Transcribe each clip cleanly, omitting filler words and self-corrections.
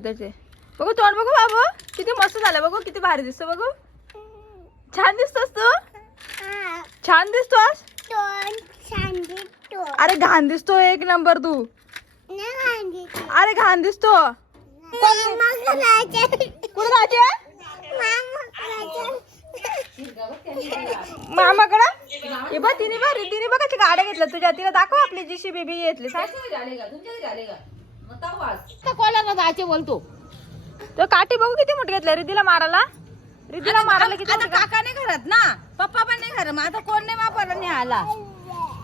त्याचे बघू तोंड बघू बाबू किती मस्त झालं बघू किती भारी दिसतो बघू छान दिसतोस तू छान दिसतोस अरे घाण दिसतो एक नंबर तू अरे घाण दिसतो कुठे जायचे मामाकडे हे बघ तिने बघाची गाड्या घेतल्या तुझ्या तिला दाखव आपली JCB घेतली कोणाला जायचे बोलतो तो काठी बघू किती मोठी घेतल्या रिद्धीला मारायला किती आता काका नाही घरात ना पप्पा पण नाही घरात मग आता कोण नाही वापरला नाही आला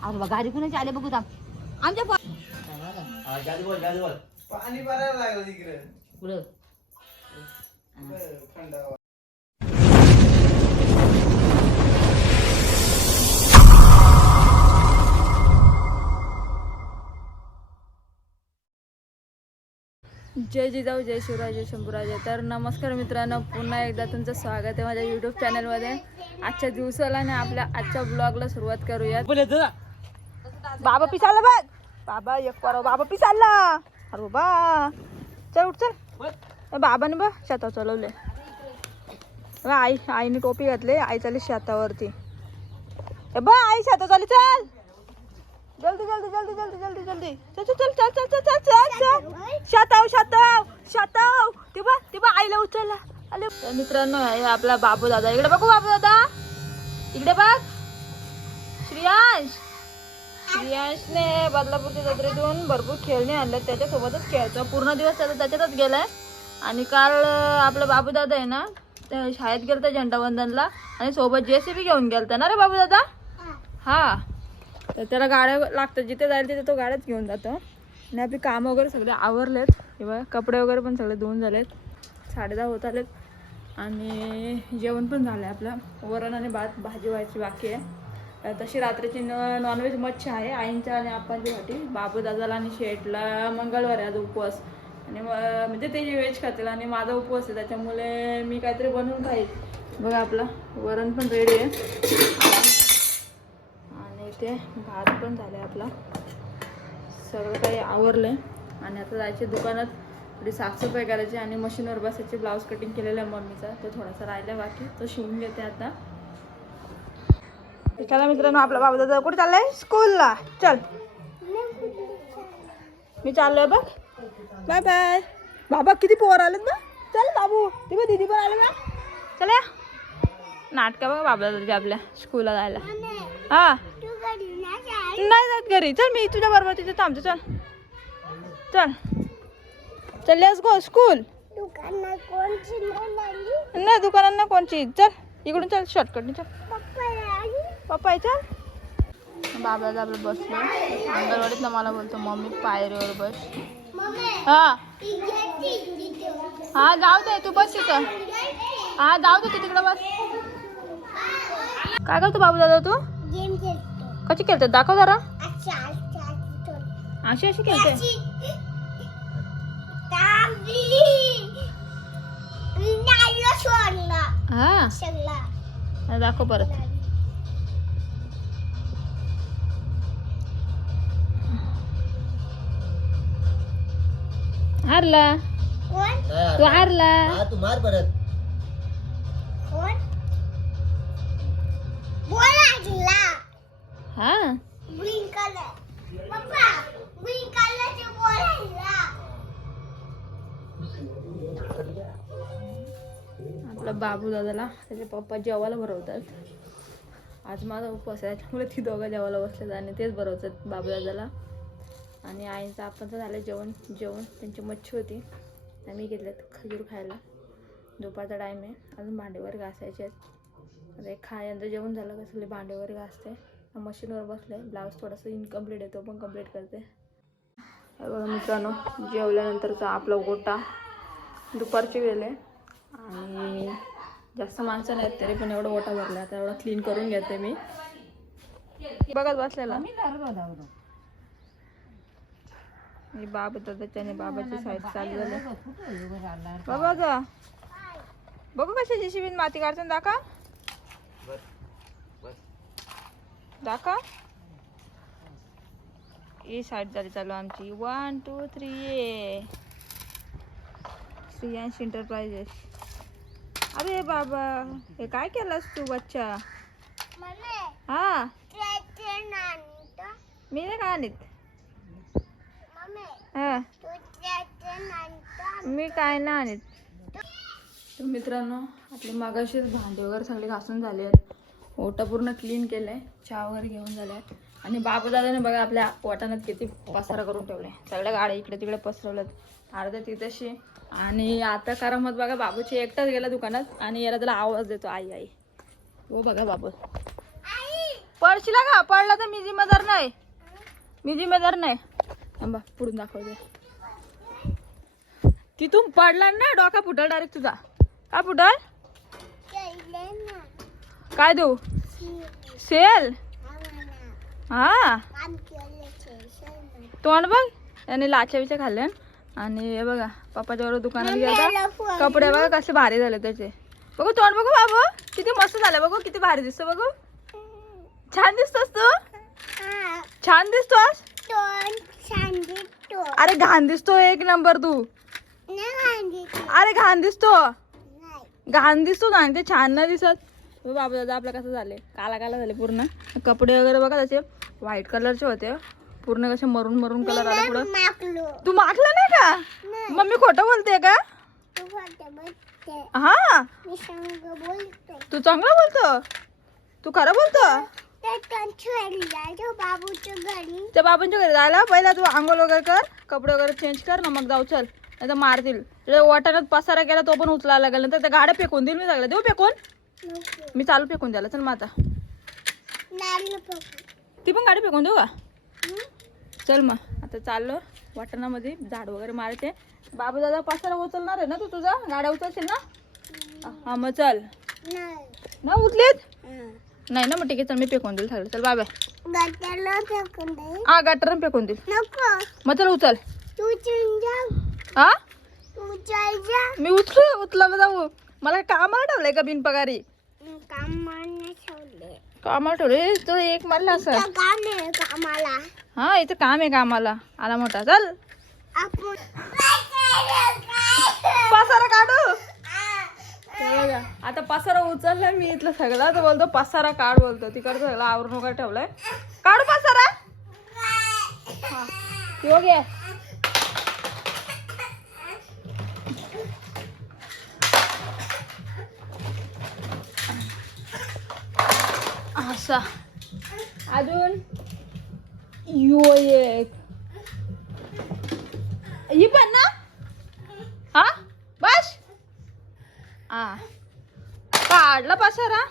अरे बा गाडी कुणाची आले बघू आमच्या पाणी भरायला लागलं तिकडे पुढं जय जिजाऊ जय शिवराय जय शंभूराजे. तर नमस्कार मित्रांनो, पुन्हा एकदा तुमचं स्वागत आहे माझ्या यूट्यूब चॅनलमध्ये. आजच्या दिवसाला आणि आपल्या आजच्या ब्लॉगला सुरुवात करूयात. बाबा पिसाला बघ बाबा एक पर बाबा पिसाला अरे बाबा चल उठ चल बाबाने बघ शेतात चालवले आईने टोपी घातली आई चालली शेतावरती बघ आई शेतात चालली चल जल्दी जल्दी जल्दी जल्दी जल्दी जल्दी चल चल चल चल चल चल चल चल शाताव शाताव शाताव ते बघ आईला उचलला अरे मित्रांनो हे आपला बाबू दादा इकडे बघू बाबू दादा इकडे बघ श्रियांशने बदलापूरच्या जत्रेतून भरपूर खेळणे आणले त्याच्यासोबतच खेळतो पूर्ण दिवस त्याच्यातच गेलाय. आणि काल आपला बाबू दादा आहे ना शाळेत गेलता झेंडावंदनला आणि सोबत JCB घेऊन गेलता ना रे बाबू दादा. हा तर त्याला गाड्या लागतात जिथे जाईल तिथे तो गाड्याच घेऊन जातो. आणि आपली कामं वगैरे सगळे आवरलेत किंवा कपडे वगैरे पण सगळे धुवून झालेत 10:30 होत आलेत. आणि जेवण पण झालं आहे आपलं वरण आणि भाजी व्हायची बाकी आहे. तशी रात्रीची नॉनव्हेज मच्छी आहे आईंच्या आणि आप्पांच्यासाठी. बाबू दादाला आणि शेठला मंगळवार आहे आज उपवास आणि म्हणजे ते जे व्हेज खातील आणि माझा उपवास आहे त्याच्यामुळे मी काहीतरी बनवून खाईल. बघा आपला वरण पण रेडी आहे आणि ते भात पण झालं आहे आपला सगळं काही आवरलं आहे. आणि आता जायचे दुकानात थोडी साफसफाई करायची आणि मशीनवर बसायची. ब्लाऊज कटिंग केलेला आहे मम्मीचा तो थोडासा राहिला बाकी तो शिवून घेते आता. चला मित्रांनो आपला बाबू दादा कुठे चाललाय स्कूलला. चल मी चाललोय बघ बाय बाय. बाबा किती पोर आलेत ना चल बाबू ते बघ दीदी पण आले ना चला नाटका बघा बाबा दादा आपल्या स्कूलला जायला. हा नाही जात घरी चल मी तुझ्या बरोबर तिथे थांबते चल चल चल लेट्स गो स्कूल. नाही दुकानांना कोणची चल इकडून चल शॉर्टकटने चल पप्पा चल. बाबा आपलं बसलो अंगणवाडीत ना मला बोलतो मम्मी पायरीवर बस. हा हा जाऊ दे तू बस तिथं. हा जाऊ दे तिकडे बस. काय करतो बाबू दादा तू कशी खेळते दाखव जरा. अशी अशी खेळते हा दाखव परत. हारला तू हारला तू मार परत. हा आपला बाबू दादाला त्याचे पप्पा जेवायला भरवतात. आज माझा उपवास आहे त्याच्यामुळे ती दोघं जेवायला बसतात आणि तेच भरवतात बाबू दादाला. आणि आईचं आपण तर झालं जेवण त्यांची मच्छी होती आम्ही घेतल्यात खजूर खायला. दुपारचा टाईम आहे अजून भांडेवर घासायचे आहेत. आता एक यांचं जेवण झालं का सगळे भांडेवर घासते मशीनवर बसले. ब्लाऊज थोडासा इनकम्प्लीट आहे तो पण कम्प्लीट करते. बघा मित्रांनो जेवल्यानंतरचा आपला गोटा दुपारचे गेले आणि जास्त माणसं नाहीत तरी पण एवढा गोटा भरला. आता एवढा क्लीन करून घेते मी बघत बसलेला. बाबा दादाच्याने बाबाची साईड चालू झाली. बाबा जा बघू कशा JCB माती काढताना दाखा दाखा. ही साईड झाली चालू आमची 1 2 3 ये श्रेयांश इंटरप्राइजेस. अरे बाबा हे काय केलंस तू बच्चा? हा मी नाही का आणत. हा मी काय नाही आणत. तर मित्रांनो आपले मागाशीच भांडे वगैरे सगळे घासून झाले आहेत. ओटा पूर्ण क्लीन केलंय. चहा वगैरे घेऊन झालाय. आणि बाबू दादाने बघा आपल्या वाटाण्यात किती पसारा करून ठेवलाय. सगळ्या गाड्या इकडे तिकडे पसरवल्यात. अर्ध्या तिथेशी. आणि आता करामत बघा बाबूची एकटाच गेला दुकानात आणि याला त्याला आवाज देतो आई आई. हो बघा बाबू पडशीला का? पडला तर मी जिम्मेदार नाही. मी जिम्मेदार नाही. थांबा पुढून दाखवते. तिथून पडला ना डोका फुटल डायरेक्ट तुझा. का फुटल? काय देऊ? सेल. हा तोंड बघ याने लाच्या विच्या खाल्ल्या. आणि हे बघा पप्पाच्या बरोबर दुकानात गेला. कपडे बघा कसे भारी झाले त्याचे. बघू तोंड बघू बाबू किती मस्त झालं. बघू किती भारी दिसतो. बघू छान दिसतोस तू. छान दिसतोस. अरे घाण दिसतो एक नंबर तू. अरे घाण दिसतो. घाण दिसतो घाण. ते छान नाही दिसत. बाबू दादा आपलं कसं झाले काला काला झाले पूर्ण. कपडे वगैरे बघा त्याचे व्हाईट कलरचे होते पूर्ण कसे मरून मरून कलर आले पुढं. तू मागला नाही का? मम्मी खोटं बोलते का? हा तू चांगलं बोलतो. तू खरं बोलतो. त्या बाबूंच्या घरी जायला पहिला तू आंघोळ वगैरे कर कपडे वगैरे चेंज कर ना मग जाऊ. चल नाही तर मारतील. वाटाण्यात पसारा केला तो पण उचलायला लागेल. नंतर त्या गाड्या फेकून देईल मी सगळ्या. देऊ फेकून? मी चालू फेकून द्यायला. चल मग आता ती पण गाडी फेकून देऊ का? चल मग आता चाललो वाटाणामध्ये झाड वगैरे मारायचे. बाबू दादा पसारा उचलणार आहे ना तू तुझा? गाड्या उचलशील ना? हा मग चल. ना उचलेत नाही ना मग ठीक आहे चल मी फेकून देईल सगळं. चल बाय बाय. हा गटर फेकून देईल. मग चल उचल. हा मी उचलायला जाऊ. मला कामाला ठेवलंय का बिनपगारी? कामाला ठेवले तो एक मारला असं. हा इथं काम आहे कामाला आला मोठा. चल पसारा काढू. बघा आता पसारा उचललाय मी इथलं सगळं. तर बोलतो पसारा काढ बोलतो. तिकडचं सगळं आवरून वगैरे ठेवलंय. काढू पसारा. हा योग्य असा अजून यो एक ही पण ना. हा बस हा काढला पसारा.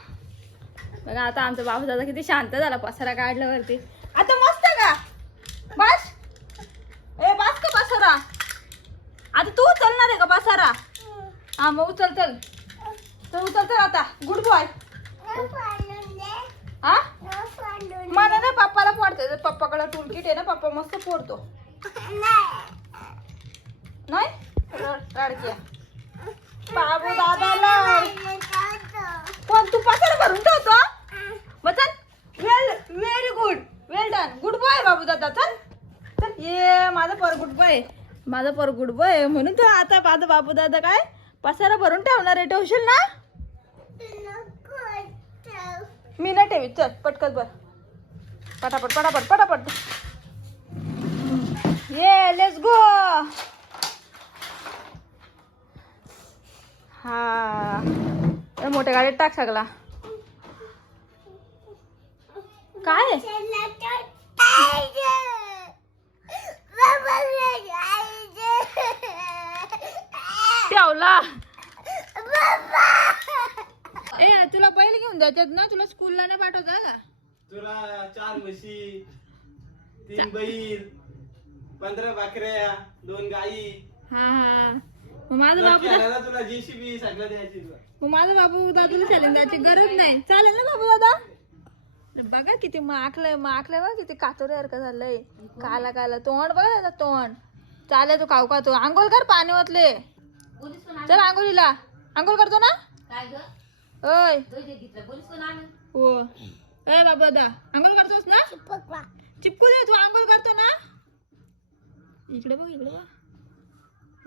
बघा आता आमचा बाबू दादा किती शांत झाला पसारा काढल्यावरती. आता मस्त का? बस ए बस का पसारा? आता तू उचलणार आहे का पसारा? हा मग उचल. चल तू उचल तर आता. Good boy. हा मला ना पप्पाला फोडते. पप्पाकडे टूल किट आहे ना. पप्पा मस्त फोडतो. नाही रडक्या बाबू दादाला कोण तू पसारा भरून ठेवतो. मग चल व्हेरी गुड वेल डन. गुड बॉय बाबू दादा. चल चल ये माझा पर गुड बॉय. माझा पर गुड बॉय म्हणून तू आता माझा बाबू दादा काय पसारा भरून ठेवणार आहे. ठेवशील ना? मी नाही ठेवी. चल पटकन बर पटापट पटापट पटापट. ये लेट्स गो. हा मोठ्या गाडीत टाक सगळा. काय ठेवला? ए तुला बैल घेऊन द्यायच्यात ना. तुला स्कूलला नाही पाठवता का? तुला 4 म्हशी 3 बैल 15 बकऱ्या 2 गाई. हा हा मग माझा बाबू तुला जेसीबी सगळं द्यायची. मग माझा बाबू दादाला चॅलेंज द्यायची गरज नाही. चालेल ना बाबू दादा? बघा किती माकलंय बघा किती कातोऱ्यासारखं झालंय. काला काला तोंड बघा त्याचा तोंड. चालेल तू खाऊ का? तू आंघोळ कर पाणी ओतले. चल आंघोळीला. आंघोळ करतो ना? ओय हो ए बाबू दादा आंघोळ करतोस ना? चिपकू दे. तू आंघोळ करतो ना? इकडे बघ इकडे बघ.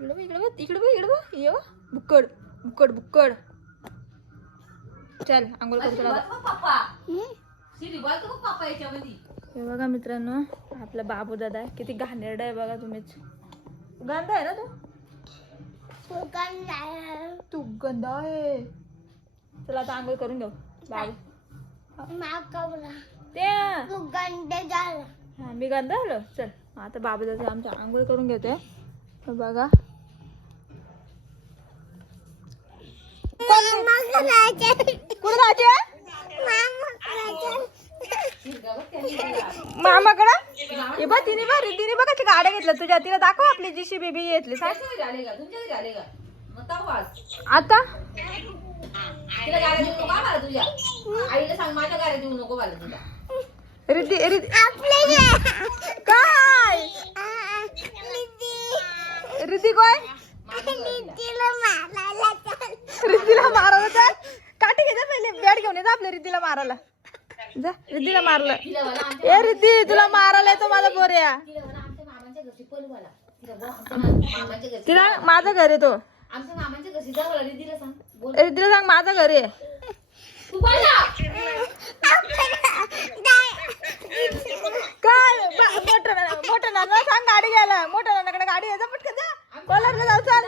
इकडे बघ, इकडे बघ, इकडे बघ, इकडे बघ, ये बघ. बुक्कड बुक्कड बुक्कड. चल आंघोळ करतो आता. पप्पा शिरी बोलतो बघ पप्पा याच्यामध्ये. हे बघा मित्रांनो, आपला बाबू दादा आहे. किती घाणेरडा आहे बघा तुम्हीच. गंदा आहे ना तू? तू गंदा आहे. चला आता आंघोळ करून घेऊ बाबू. ते हा मी गंदा आलो. चल आता बाबू दादा आमच्या आंघोळ करून घेतोय. बघा कुठं जायचे? मामाकडं. हे बघ तिने बघा गाड्या घेतल्या तुझ्या. तिला दाखव आपली जीशी बेबी घेतली. तुमच्या घरी आले का मग तवाच. आता तिला गाड्या देऊ नको मला तुझ्या. आईला सांग माझ्या गाड्या देऊ नको मला तुझ्या. रिद्धी काय रिद्धी काय रिद्धीला मारायला तर काठी घे जा पहिले. बॅट घेऊन येतो आपल्या रिद्धीला मारायला. जा रिद्धीला मारलं. ए रिद्धी तुला मारायला येतो माझा पोऱ्या. तिला माझं घर आहे तो. आमच्या मामांच्या घरी जाऊ रिद्धीला सांग. रिद्धीला सांग माझं घर आहे. तू बोल ना. काय मोठं नाना सांग गाडी घ्यायला. मोठ्या नानाकडे गाडी घ्यायचा पटकन जा. कोल्हारला जाऊ चल.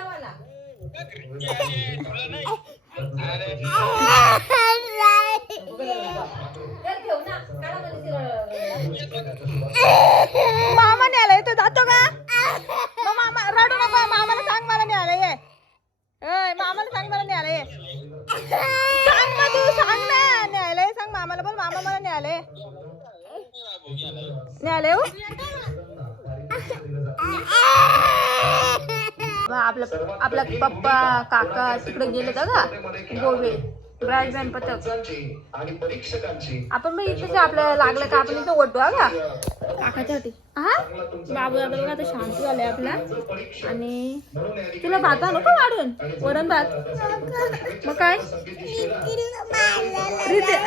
मामा न्यायला येतो जातो का? मग मामा रडू नको. मामाला सांग मला न्यायला ये. मामाला सांग मला न्यायला ये. सांग ना तू सांग ना न्यायला ये. सांग मामाला बोल मामा मला न्यायला ये. न्यायला येऊ. आपला पप्पा काका तिकडे गेले का गोवे ब्रायबॅन पथक. आपण मग इथे आपल्याला लागलं का आपण इथं ओढतो का काकाच्यासाठी. हा बाबू दादा बघा आता शांत झालाय आपला. आणि तुला भात आणू का वाढून वरण भात. मग काय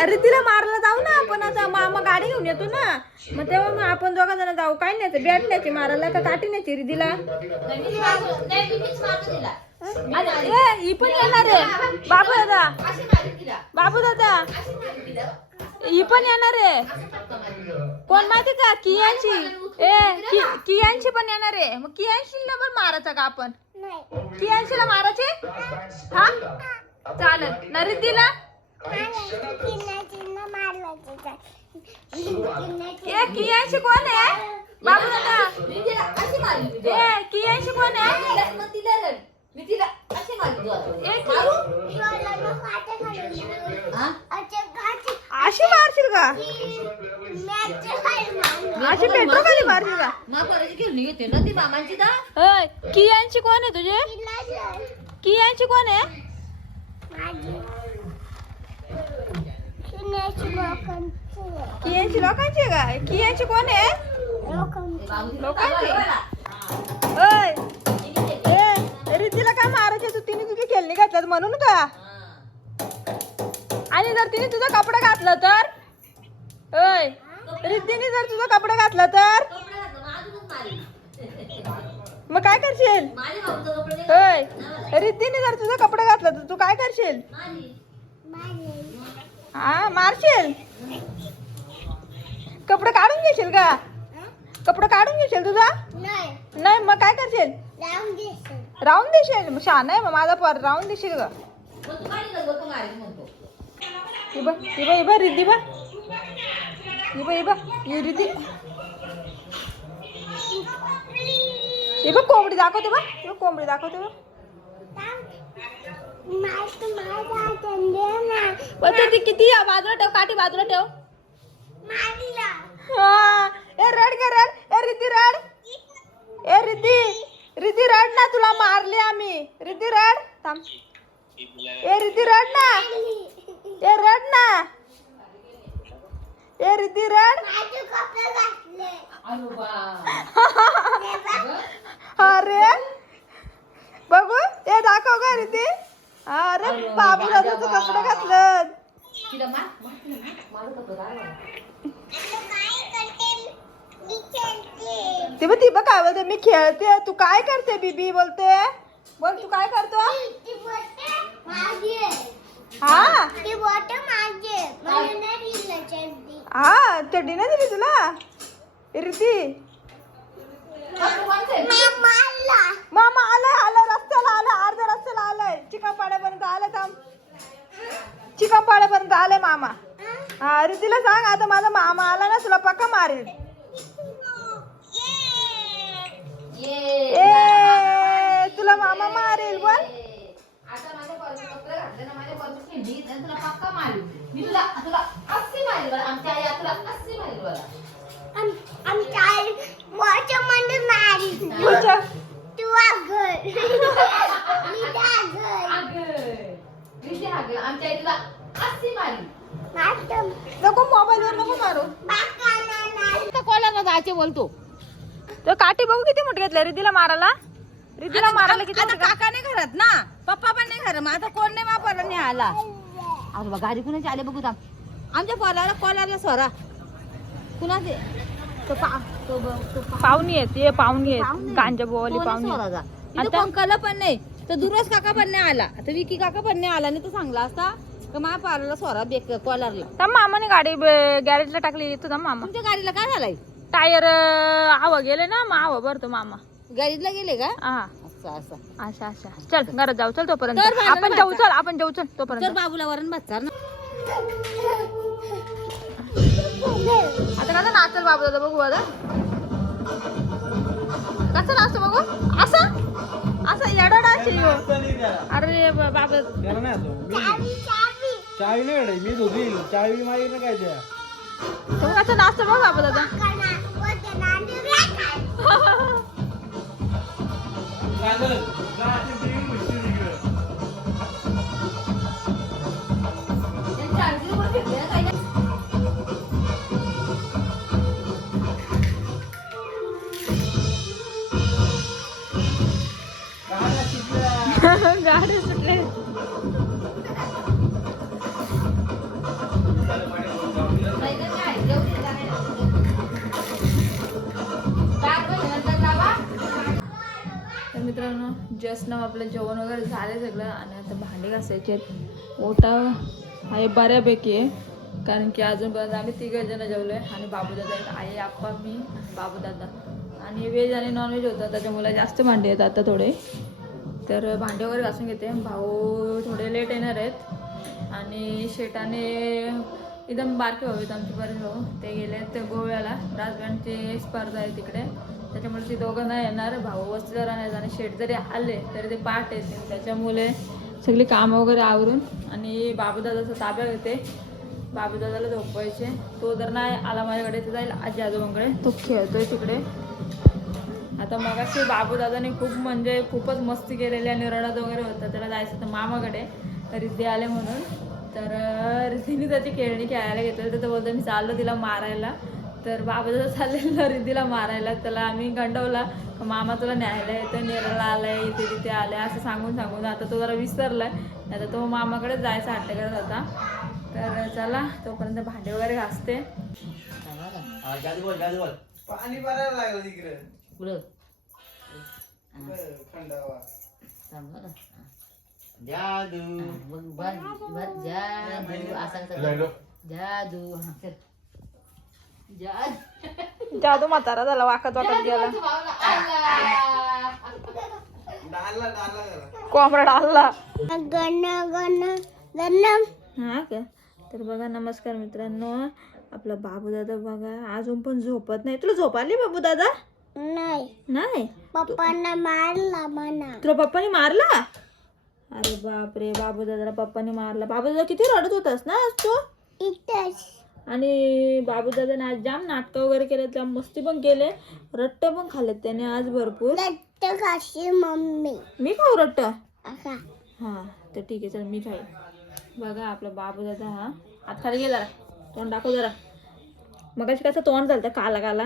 रिद्धीला मारला जाऊ ना आपण. आता मामा गाडी घेऊन येतो ना मग तेव्हा मग आपण दोघा जण जाऊ. काय न्यायचं बॅट न्यायची मारायला का काठी न्यायची रिद्धीला. ही पण येणार आहे बाबू दादा. बाबू दादा ही पण येणार आहे. कोण माहिती का कियांशी. कियांशी पण येणार आहे. मग कियांशीला पण मारायचं का आपण. कियांशीला मारायचे. हा चालेल ना रिद्धीला. कियांशी कोण आहे बाबू दादा. कियांशी कोण आहे. अशी मारशील का. अशी पेट्रोल खाली मारशील का. कियांशी कोण आहे तुझे. कियांशी कोण आहे. कियांशी लोकांची आहे का. कियांशी कोण आहे लोकांची. रिद्धीला काय मारायचे तू. तिने तुझी खेळणी घातल्यात म्हणून का. आणि जर तिने तुझा कपडा घातला तर. रिद्धीने जर तुझा कपडा घातला तर मग काय करशील. रिद्धीने जर तुझा कपडा घातला तर तू काय करशील. हा मारशील. कपडे काढून घेशील का. कपडे काढून घेशील तुझा. नाही मग काय करशील. राहून देशील. मग शहाणा आहे मग माझा पर. राहून देशील का. इबा रिद्धी बा. इबा रिद्धी. इबा कोंबडी दाखवते बा. कोंबडी दाखवते बा. ती किती बाजूला ठेव. काठी बाजूला ठेव. हा ए रड ग रड. ए रिद्धी रड. ए रिद्धी रड ना. तुला मारले आम्ही. रिद्धी रड थांब. ए रिद्धी रड ना. ए रड ना. ए रिद्धी रड. अरे बघू ए दाखव का रिद्धी. अरे बाबू दादाचं कपडे घातलं. ती बघ काय बोलते, मी खेळते. तू काय करते बीबी बोलते. बोल तू काय करतो. हा हा चड्डी नाही दिली तुला रिती. मामा आलाय रस्त्याला आलाय, अर्ध्या रस्त्याला आलाय. चिकनपाड्यापर्यंत आलाय. थांब, चिकनपाड्यापर्यंत आलाय मामा. हा रितीला सांग आता माझा मामा आला ना तुला पक्का मारेल. ए तुला मामा मारेल. बोल आता माझ्या कॉलेज कपडे घातले ना, माझ्या कॉलेज खेळली तुला पक्का मारेल मी. तुला अस्सी मारेल बरं. आमच्या आई तुला अस्सी मारेल बरं. आमच्या आई तुला अस्सी मारेल. नको मोबाईलवर नको मारू. कॉलरला जायचे बोलतो. तो काठी बघू किती मोठी घेतली रितीला मारायला. रितीला मारायला किती आता काका नाही घरात ना, पप्पा पण नाही घरात, मग आता कोण नाही वापरला नाही आला. अरे बा गाडी कुणाची आले बघू थांब. आमच्या पोराला कॉलरला स्वरा कुणाचे पाहुणी आहेत. ये पाहुणी आहेत गांजा बोवाली पाहुणी. आता पंकला पण नाही तर दुरस काका पण नाही आला. आता विकी काका पण नाही आला. नाही तर सांगला असता का माझ्या पाराला स्वरा बेक कॉलरला. तर मामाने गाडी गॅरेजला टाकली. तुझा मामा तुमच्या गाडीला काय झालंय. टायर आवा गेले ना, मग आवा भरतो मामा. गाडीला गेले का. हा असं असं अच्छा अच्छा. चल घरात जाऊ. चल तोपर्यंत तर भांडण आपण जाऊ. वाचा. चल आपण जाऊ. चल तर तोपर्यंत बाबूला वरण भात चार ना. आता कसं नाचल बाबू दादा बघू. आता कसं नाचतो बघू. असं असं येडा डान्स आहे ह्यो. असं नाही त्याला. अरे बाबा त्याला नाही असं. चावी नाही अडे, मी धुतील चावी मारी ना काय त्या. तुम्ही कसं नाचतो बघ बाबू दादा. कागद जा ते देवी मुश्किल इकडे. गाड्या सुटल्या. गाडी सुटले. तर मित्रांनो जस्ट ना आपलं जेवण वगैरे झालं सगळं आणि आता भांडे घासायचे. ओटा आहे बऱ्यापैकी आहे, कारण की अजूनपर्यंत आम्ही तिघं जण जेवलो आहे. आणि बाबूदादा आहेत, आई आप्पा मी बाबूदादा. आणि व्हेज आणि नॉनव्हेज होतं त्याच्यामुळे जास्त भांडे आहेत आता थोडे. तर भांडे वगैरे घासून घेते. भाऊ थोडे लेट येणार आहेत. आणि शेटाने एकदम बारके भाऊ आहेत आमचे बरेच भाऊ, ते गेले आहेत गोव्याला. राजबँडची स्पर्धा आहे तिकडे, त्याच्यामुळे ते दोघं नाही येणार. भाऊ वस्तीला राहणार आणि शेट जरी आले तरी ते पाठ येतील. त्याच्यामुळे सगळी कामं वगैरे आवरून आणि बाबूदादाचा ताब्या घेते. बाबूदादाला झोपवायचे. तो जर नाही आला माझ्याकडे तर जाईल आजी आजोबांकडे. तो खेळतोय तिकडे. आता मगाशी बाबूदादाने खूपच मस्ती केलेली आणि रडत वगैरे होता. त्याला जायचं तर मामाकडे, रिद्धी आले म्हणून. तर रिद्धीने त्याची खेळणी खेळायला घेतली. तर तो बोलतो मी चाललो तिला मारायला. तर बाबूदादा चाललेला रिद्धीला मारायला. त्याला आम्ही गंडवला मामा तुला न्यायला येतं, नेरळला आलाय, इथे तिथे आलाय असं सांगून आता तो जरा विसरलाय. आता तो मामाकडे जायचा हट्ट करत होता. तर चला तोपर्यंत भांडे वगैरे घासते. पाणी भरायला लागलं तिकडे. पुढं थंडावा. जादू म्हातारा झाला, वाकत गेला. डालला जरा. कोंबडा डालला. हा का. तर बघा नमस्कार मित्रांनो, आपला बाबूदादा बघा अजून पण झोपत नाही. तुला झोप आली बाबूदादा. नाही पप्पांना मारला म्हणा. तुला पप्पानी मारला. अरे बापरे, बाबूदादाला पप्पानी मारला. बाबूदादा किती रडत होतास ना आज तू. इथंच आणि बाबूदादाने आज जाम नाटक वगैरे केले, जाम मस्ती पण केले, रट्टे पण खाल्लेत त्याने आज भरपूर. रट्ट खाशी मम्मी. मी खाऊ रट्ट. असा हा तर ठीक आहे चल मी खाईल. बघा आपला बाबूदादा हा आत खाली गेला. तोंड दाखव जरा. मगाशी कसं तोंड झालं काला काला.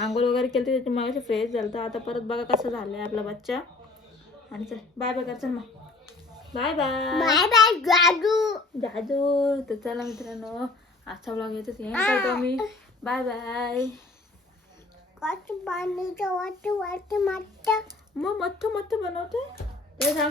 आंघोळ वगैरे केलं त्याच्या मगाशी फ्रेश झालं. आता परत बघा कसं झालंय आपला बच्चा. आणि चल बाय बाय कर. चल मग बाय बाय. बाय बाय जादू. जादू. तर चला मित्रांनो आजचा ब्लॉग येतो करतो मी. Bye bye. आकाश पाणीचं वाट वाट माट मग मत्थ मत्थ बनवते ते सांग.